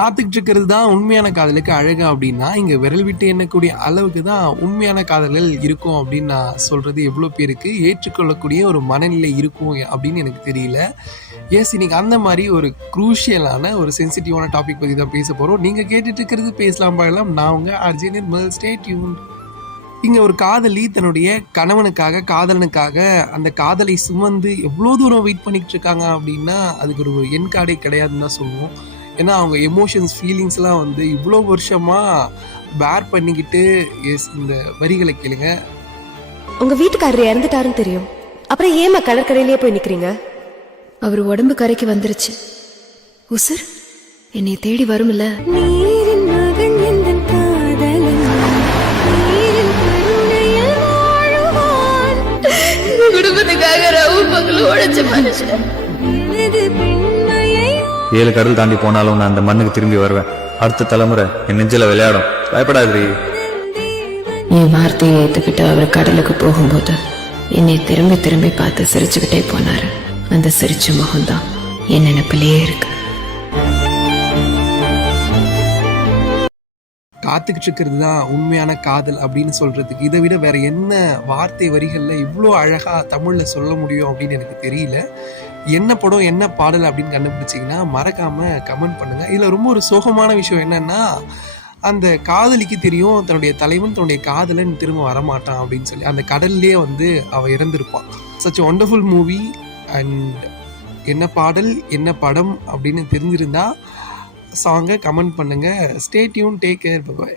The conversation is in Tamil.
காத்துக்கிட்டு இருக்கிறது தான் உண்மையான காதலுக்கு அழகு அப்படின்னா, இங்க விரல் விட்டு எண்ணக்கூடிய அளவுக்கு தான் உண்மையான காதல்கள் இருக்கும் அப்படின்னு நான் சொல்றது எவ்வளோ பேருக்கு ஏற்றுக்கொள்ளக்கூடிய ஒரு மனநிலை இருக்கும் அப்படின்னு எனக்கு தெரியல. எஸ், இன்னைக்கு அந்த மாரி ஒரு க்ரூஷியலான ஒரு சென்சிட்டிவான டாபிக் பத்தி தான் பேச போறோம். நீங்க கேட்டுட்டு இருக்கிறது பேசலாம் பாடலாம். நான் உங்க ஆர்ஜே நிர்மல். Stay tuned. இங்க ஒரு காதலி தன்னுடைய கணவனுக்காக, காதலனுக்காக அந்த காதலை சுமந்து எவ்வளோ தூரம் வெயிட் பண்ணிக்கிட்டு இருக்காங்க அப்படின்னா, அதுக்கு ஒரு எண்ட் கார்டே கிடையாதுன்னு தான் சொல்லுவோம். ஏன்னா அவங்க எமோஷன்ஸ், ஃபீலிங்ஸ்லாம் வந்து இவ்வளோ வருஷமா பேர் பண்ணிக்கிட்டு இந்த வரிகளை கேளுங்க. உங்க வீட்டுக்காரர் இறந்துட்டாருன்னு தெரியும், அப்புறம் ஏமா கடற்கரையிலேயே போய் நிக்கிறீங்க? அவர் உடம்பு கரைக்கு வந்துருச்சு. உசுர் என்னை தேடி வரும்ல. நீரின் மகன் எந்தன் காதலன், நீரின் கருணையில் வாழுவான். குடும்பத்துக்காக ரவு பகலும் உழைச்ச மனுஷன். எனது பெண்மையை 7 கடல் தாண்டி போனாலும் நான் அந்த மண்ணுக்கு திரும்பி வருவேன். அடுத்த தலைமுறை என் நெஞ்சில விளையாடும். பயப்படாதீ. என் வார்த்தையை ஏத்துக்கிட்டு அவர் கடலுக்கு போகும்போது என்னை திரும்பி திரும்பி பார்த்து சிரிச்சுக்கிட்டே போனாரு. அந்த சிரிச்ச முகம்தான் என் நினைப்பிலேயே இருக்கு. காத்துக்கிட்டு இருக்கிறது தான் உண்மையான காதல் அப்படின்னு சொல்றதுக்கு இதை விட வேற என்ன வார்த்தை வரிகள்ல இவ்வளோ அழகா தமிழ்ல சொல்ல முடியும் அப்படின்னு எனக்கு தெரியல. என்ன படம் என்ன பாடல் அப்படின்னு கண்டுபிடிச்சிங்கன்னா மறக்காம கமெண்ட் பண்ணுங்க. இதுல ரொம்ப ஒரு சோகமான விஷயம் என்னன்னா, அந்த காதலிக்கு தெரியும் தன்னுடைய தலைவன் தன்னுடைய காதலன் திரும்ப வரமாட்டான் அப்படின்னு சொல்லி அந்த கடல்லே வந்து அவ இறந்திருப்பான். Such wonderful movie. அண்ட் என்ன பாடல் என்ன படம் அப்படின்னு தெரிஞ்சிருந்தா சாங்கை கமெண்ட் பண்ணுங்க. Stay tune. Take care. By.